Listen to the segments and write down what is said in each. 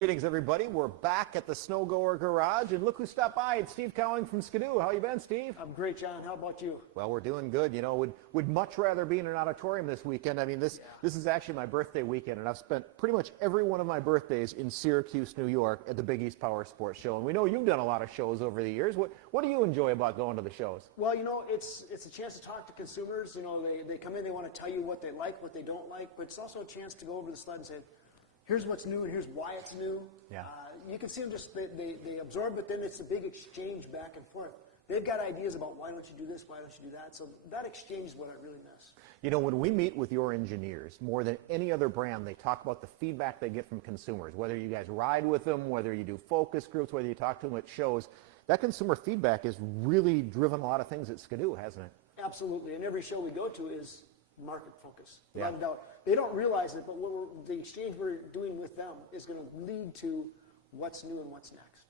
Greetings, everybody. We're back at the Snow Goer Garage, and look who stopped by. It's Steve Cowling from Skidoo. How you been, Steve? I'm great, John. How about you? Well, we're doing good. You know, would much rather be in an auditorium this weekend. I mean, this is actually my birthday weekend, and I've spent pretty much every one of my birthdays in Syracuse, New York, at the Big East Powersports Show. And we know you've done a lot of shows over the years. What do you enjoy about going to the shows? Well, you know, it's a chance to talk to consumers. You know, they come in, they want to tell you what they like, what they don't like, but it's also a chance to go over the sled and say, here's what's new and here's why it's new. Yeah. You can see them just, they absorb, but then it's a big exchange back and forth. They've got ideas about why don't you do this, why don't you do that. So that exchange is what I really miss. You know, when we meet with your engineers, more than any other brand, they talk about the feedback they get from consumers, whether you guys ride with them, whether you do focus groups, whether you talk to them at shows. That consumer feedback has really driven a lot of things at Skidoo, hasn't it? Absolutely. And every show we go to is market focus, Yeah. without a doubt. They don't realize it, but the exchange we're doing with them is going to lead to what's new and what's next.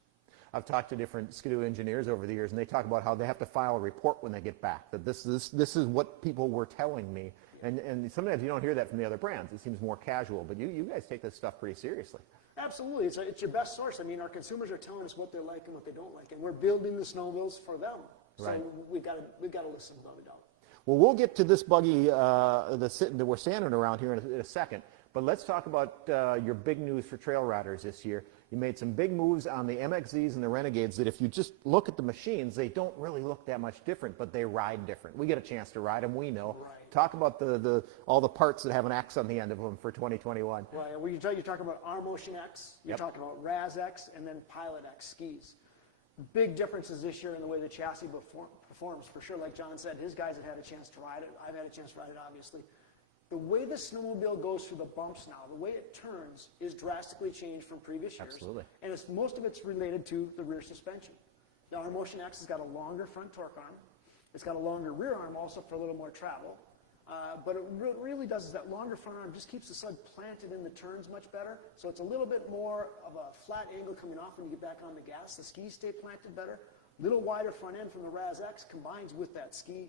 I've talked to different Skidoo engineers over the years, and they talk about how they have to file a report when they get back, that this is what people were telling me. And sometimes you don't hear that from the other brands. It seems more casual, but you guys take this stuff pretty seriously. Absolutely. It's your best source. I mean, our consumers are telling us what they like and what they don't like, and we're building the snowmobiles for them. So Right. we've got to listen without a doubt. Well, we'll get to this buggy that we're standing around here in a second, but let's talk about your big news for trail riders this year. You made some big moves on the Mxzs and the Renegades that if you just look at the machines, they don't really look that much different, but they ride different. We get a chance to ride them, we know. Right. Talk about all the parts that have an X on the end of them for 2021. Right. Well, you're talking about R-Motion X, you're Yep. talking about Raz X, and then Pilot X skis. Big differences this year in the way the chassis performs, for sure. Like John said, his guys have had a chance to ride it. I've had a chance to ride it, obviously. The way the snowmobile goes through the bumps now, the way it turns, is drastically changed from previous years. Absolutely. And most of it's related to the rear suspension. The R-Motion X has got a longer front torque arm. It's got a longer rear arm also for a little more travel. But what it really does is that longer front arm just keeps the sled planted in the turns much better. So it's a little bit more of a flat angle coming off when you get back on the gas. The skis stay planted better. Little wider front end from the Raz X combines with that ski.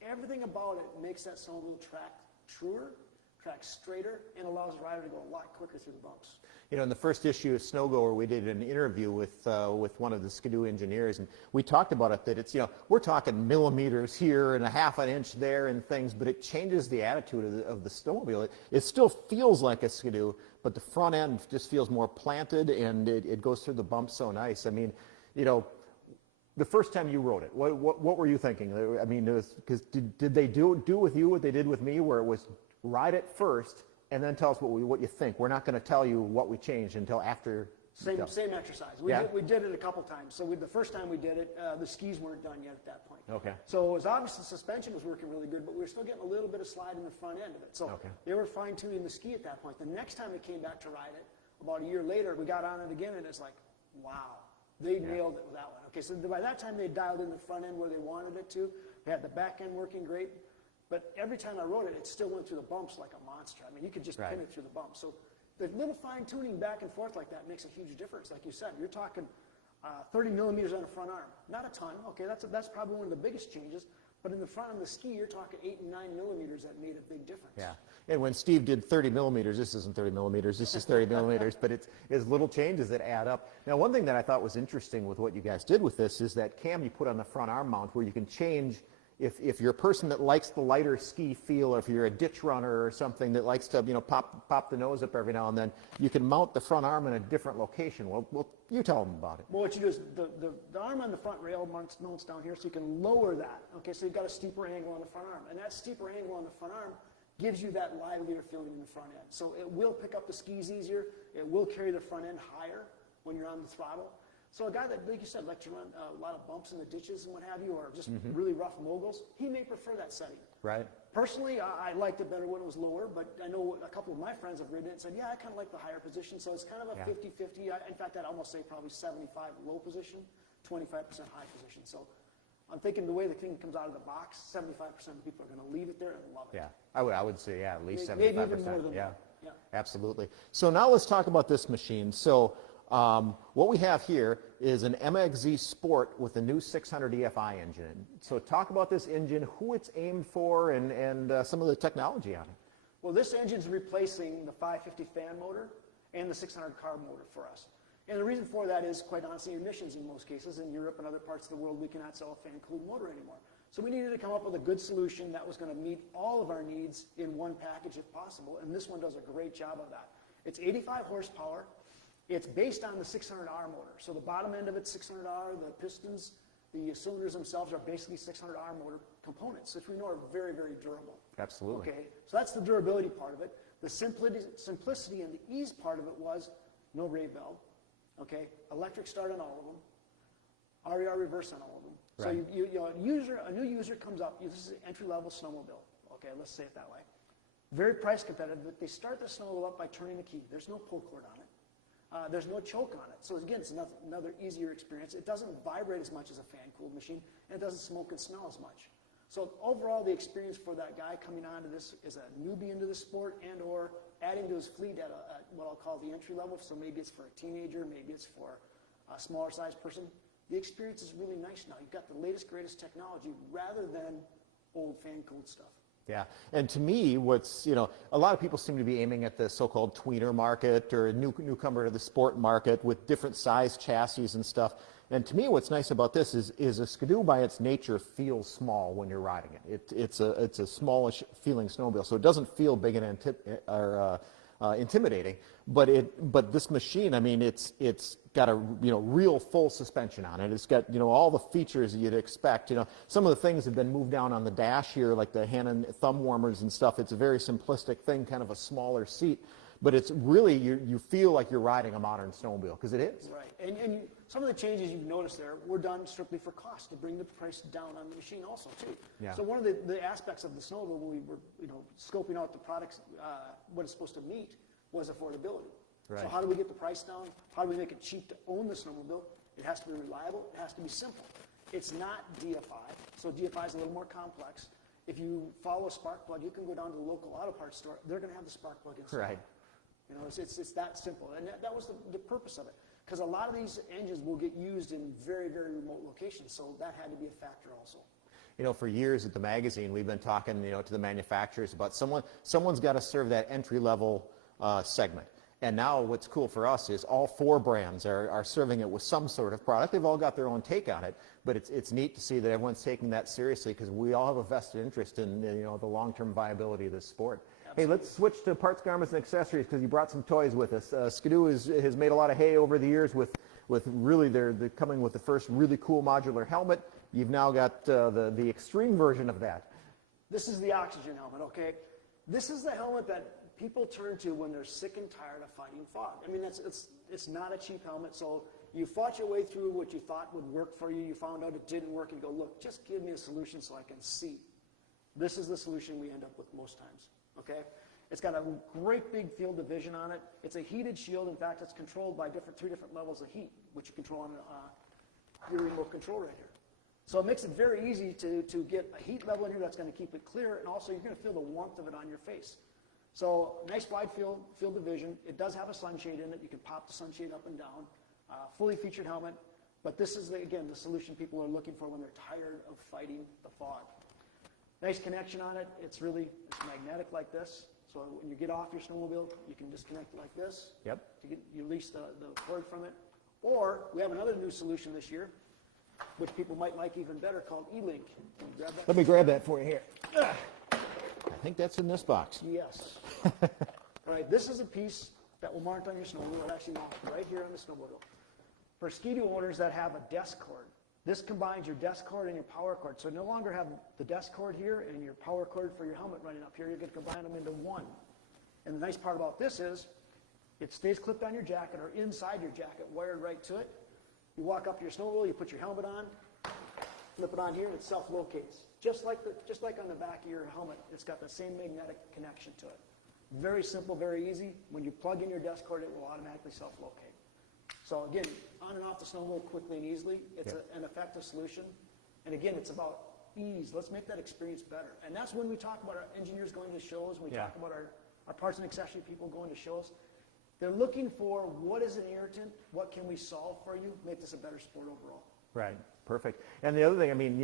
Everything about it makes that snowmobile track truer, track straighter, and allows the rider to go a lot quicker through the bumps. You know, in the first issue of Snow Goer, we did an interview with one of the Skidoo engineers, and we talked about it, that it's, you know, we're talking millimeters here and a half an inch there and things, but it changes the attitude of the snowmobile. It still feels like a Skidoo, but the front end just feels more planted, and it goes through the bumps so nice. I mean, you know, the first time you rode it, what were you thinking? I mean, because did they do with you what they did with me, where it was ride it first and then tell us what you think? We're not going to tell you what we changed until after. Same exercise. We did it a couple times. So the first time we did it, the skis weren't done yet at that point. Okay. So it was obvious the suspension was working really good, but we were still getting a little bit of slide in the front end of it. So they were fine-tuning the ski at that point. The next time we came back to ride it, about a year later, we got on it again, and it's like, wow. They nailed it with that one. Okay, so by that time, they dialed in the front end where they wanted it to. They had the back end working great. But every time I rode it, it still went through the bumps like a monster. I mean, you could just pin it through the bumps. So the little fine-tuning back and forth like that makes a huge difference. Like you said, you're talking 30 millimeters on the front arm. Not a ton. Okay, that's probably one of the biggest changes. But in the front of the ski, you're talking 8 and 9 millimeters that made a big difference. Yeah. And when Steve did 30 millimeters, this isn't 30 millimeters, this is 30 millimeters, but it's little changes that add up. Now, one thing that I thought was interesting with what you guys did with this is that cam you put on the front arm mount, where you can change, if you're a person that likes the lighter ski feel, or if you're a ditch runner or something that likes to, you know, pop the nose up every now and then, you can mount the front arm in a different location. Well, you tell them about it. Well, what you do is the arm on the front rail mounts down here, so you can lower that. Okay, so you've got a steeper angle on the front arm, and that steeper angle on the front arm gives you that livelier feeling in the front end. So it will pick up the skis easier. It will carry the front end higher when you're on the throttle. So a guy that, like you said, likes to run a lot of bumps in the ditches and what have you, or just really rough moguls, he may prefer that setting. Right. Personally, I liked it better when it was lower, but I know a couple of my friends have ridden it and said, yeah, I kind of like the higher position. So it's kind of a 50-50. In fact, I'd almost say probably 75 low position, 25% high position. So I'm thinking the way the thing comes out of the box, 75% of people are going to leave it there and love it. Yeah, I would say, yeah, at least 75%. Maybe even more than that. Yeah. Absolutely. So now let's talk about this machine. So what we have here is an Mxz Sport with the new 600 EFI engine. So talk about this engine, who it's aimed for, and some of the technology on it. Well, this engine's replacing the 550 fan motor, and the 600 carb motor for us. And the reason for that is, quite honestly, emissions in most cases. In Europe and other parts of the world, we cannot sell a fan-cooled motor anymore. So we needed to come up with a good solution that was going to meet all of our needs in one package if possible, and this one does a great job of that. It's 85 horsepower. It's based on the 600R motor. So the bottom end of it's 600R, the pistons, the cylinders themselves are basically 600R motor components, which we know are very, very durable. Absolutely. Okay, so that's the durability part of it. The simplicity and the ease part of it was no rave valve, okay, electric start on all of them, RER reverse on all of them. Right. So a new user comes up, this is an entry-level snowmobile, okay, let's say it that way. Very price competitive, but they start the snowmobile up by turning the key. There's no pull cord on it. There's no choke on it. So again, it's another easier experience. It doesn't vibrate as much as a fan-cooled machine, and it doesn't smoke and smell as much. So overall, the experience for that guy coming onto this is a newbie into the sport and or adding to his fleet at what I'll call the entry level. So maybe it's for a teenager, maybe it's for a smaller sized person. The experience is really nice now. You've got the latest, greatest technology rather than old fan-cooled stuff. Yeah, and to me, what's, a lot of people seem to be aiming at the so-called tweener market or a newcomer to the sport market with different size chassis and stuff. And to me, what's nice about this is a Skidoo by its nature feels small when you're riding it. It's a smallish feeling snowmobile, so it doesn't feel big and intimidating. But this machine, I mean, it's got a real full suspension on it. It's got all the features you'd expect. Some of the things have been moved down on the dash here, like the hand and thumb warmers and stuff. It's a very simplistic thing, kind of a smaller seat. But it's really, you feel like you're riding a modern snowmobile, because it is. Right, and some of the changes you've noticed there were done strictly for cost, to bring the price down on the machine also, too. Yeah. So one of the aspects of the snowmobile when we were scoping out the products, what it's supposed to meet, was affordability. Right. So how do we get the price down? How do we make it cheap to own the snowmobile? It has to be reliable. It has to be simple. It's not DFI, so DFI is a little more complex. If you follow a spark plug, you can go down to the local auto parts store. They're going to have the spark plug installed. Right. It's that simple, and that was the purpose of it. Because a lot of these engines will get used in very, very remote locations, so that had to be a factor also. For years at the magazine, we've been talking, to the manufacturers about someone's got to serve that entry-level segment. And now what's cool for us is all four brands are serving it with some sort of product. They've all got their own take on it, but it's neat to see that everyone's taking that seriously, because we all have a vested interest in the long-term viability of this sport. Absolutely. Hey, let's switch to parts, garments, and accessories, because you brought some toys with us. Skidoo has made a lot of hay over the years with really, they're coming with the first really cool modular helmet. You've now got the extreme version of that. This is the oxygen helmet, okay? This is the helmet that people turn to when they're sick and tired of fighting fog. I mean, it's not a cheap helmet, so you fought your way through what you thought would work for you. You found out it didn't work, and you go, look, just give me a solution so I can see. This is the solution we end up with most times, okay? It's got a great big field of vision on it. It's a heated shield. In fact, it's controlled by three different levels of heat, which you control on your remote control right here. So it makes it very easy to get a heat level in here that's going to keep it clear, and also you're going to feel the warmth of it on your face. So nice wide field of vision. It does have a sunshade in it. You can pop the sunshade up and down. Fully featured helmet. But this is, again, the solution people are looking for when they're tired of fighting the fog. Nice connection on it. It's magnetic like this. So when you get off your snowmobile, you can disconnect it like this. Yep. You release the cord from it. Or we have another new solution this year, which people might like even better, called E-Link. Let me grab that for you here. I think that's in this box. Yes. All right, this is a piece that will mount on your snowmobile. It actually mounts right here on the snowmobile. For Skidoo owners that have a desk cord, this combines your desk cord and your power cord. So you no longer have the desk cord here and your power cord for your helmet running up here. You're going to combine them into one. And the nice part about this is it stays clipped on your jacket or inside your jacket, wired right to it. You walk up to your snowmobile, you put your helmet on, flip it on here, and it self-locates. Just like on the back of your helmet, it's got the same magnetic connection to it. Very simple, very easy. When you plug in your desk cord, it will automatically self-locate. So again, on and off the snowmobile quickly and easily. It's an effective solution. And again, it's about ease. Let's make that experience better. And that's when we talk about our engineers going to shows, when we talk about our parts and accessory people going to shows. They're looking for what is an irritant, what can we solve for you, make this a better sport overall. Right, perfect. And the other thing, I mean,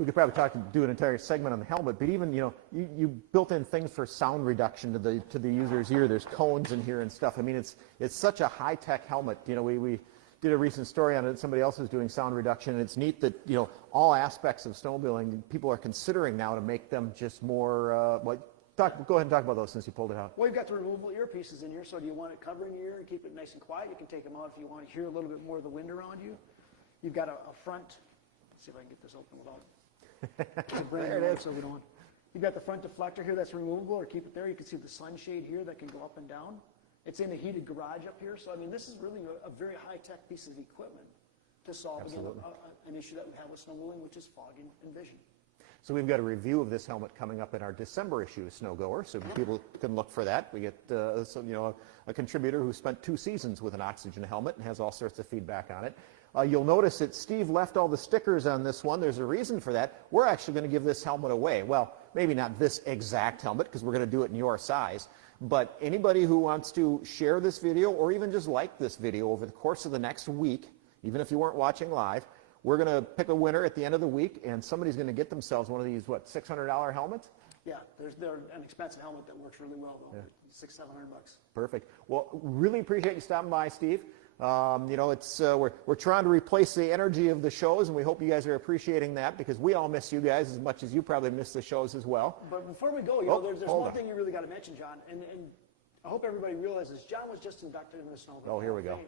we could probably do an entire segment on the helmet, but even, you know, you built in things for sound reduction to the user's ear. There's cones in here and stuff. I mean, it's such a high-tech helmet. You know, we did a recent story on it. Somebody else is doing sound reduction, and it's neat that, you know, all aspects of snowmobiling, people are considering now to make them just more, go ahead and talk about those since you pulled it out. Well, you've got the removable earpieces in here, so do you want it covering your ear and keep it nice and quiet? You can take them out if you want to hear a little bit more of the wind around you. You've got a front, let's see if I can get this open without there it is. So we don't. You've got the front deflector here that's removable, or keep it there. You can see the sunshade here that can go up and down. It's in a heated garage up here, so I mean, this is really a very high-tech piece of equipment to solve again, an issue that we have with snowmobiling, which is fog and vision. So we've got a review of this helmet coming up in our December issue of Snow Goer, so people can look for that. We get a contributor who spent 2 seasons with an oxygen helmet and has all sorts of feedback on it. You'll notice that Steve left all the stickers on this one. There's a reason for that. We're actually going to give this helmet away. Well, maybe not this exact helmet because we're going to do it in your size, but anybody who wants to share this video or even just like this video over the course of the next week, even if you weren't watching live, we're going to pick a winner at the end of the week, and somebody's going to get themselves one of these, $600 helmets? Yeah, they're an expensive helmet that works really well, though. Yeah. $600-700. Perfect. Well, really appreciate you stopping by, Steve. You know, it's we're trying to replace the energy of the shows, and we hope you guys are appreciating that because we all miss you guys as much as you probably miss the shows as well. But before we go, you know, there's one thing you really got to mention, John, and I hope everybody realizes John was just inducted into the Snowboard Hall of Fame. Here we go.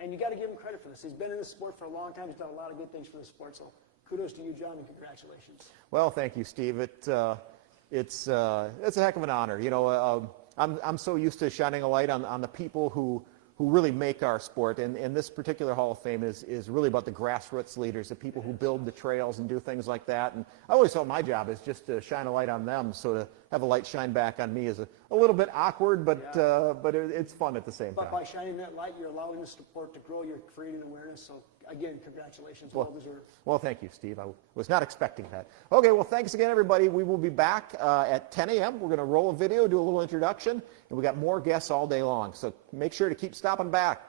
And you got to give him credit for this. He's been in the sport for a long time. He's done a lot of good things for the sport. So kudos to you, John, and congratulations. Well, thank you, Steve. It's a heck of an honor. You know, I'm so used to shining a light on the people who really make our sport, and this particular Hall of Fame is really about the grassroots leaders, the people who build the trails and do things like that. And I always felt my job is just to shine a light on them, so to have a light shine back on me is a little bit awkward, but it's fun at the same time. But by shining that light, you're allowing the sport to grow. You're creating awareness. So again, congratulations, well deserved. Well, thank you, Steve. I was not expecting that. Okay, well, thanks again, everybody. We will be back at 10 a.m. We're going to roll a video, do a little introduction, and we got more guests all day long. So make sure to keep stopping back.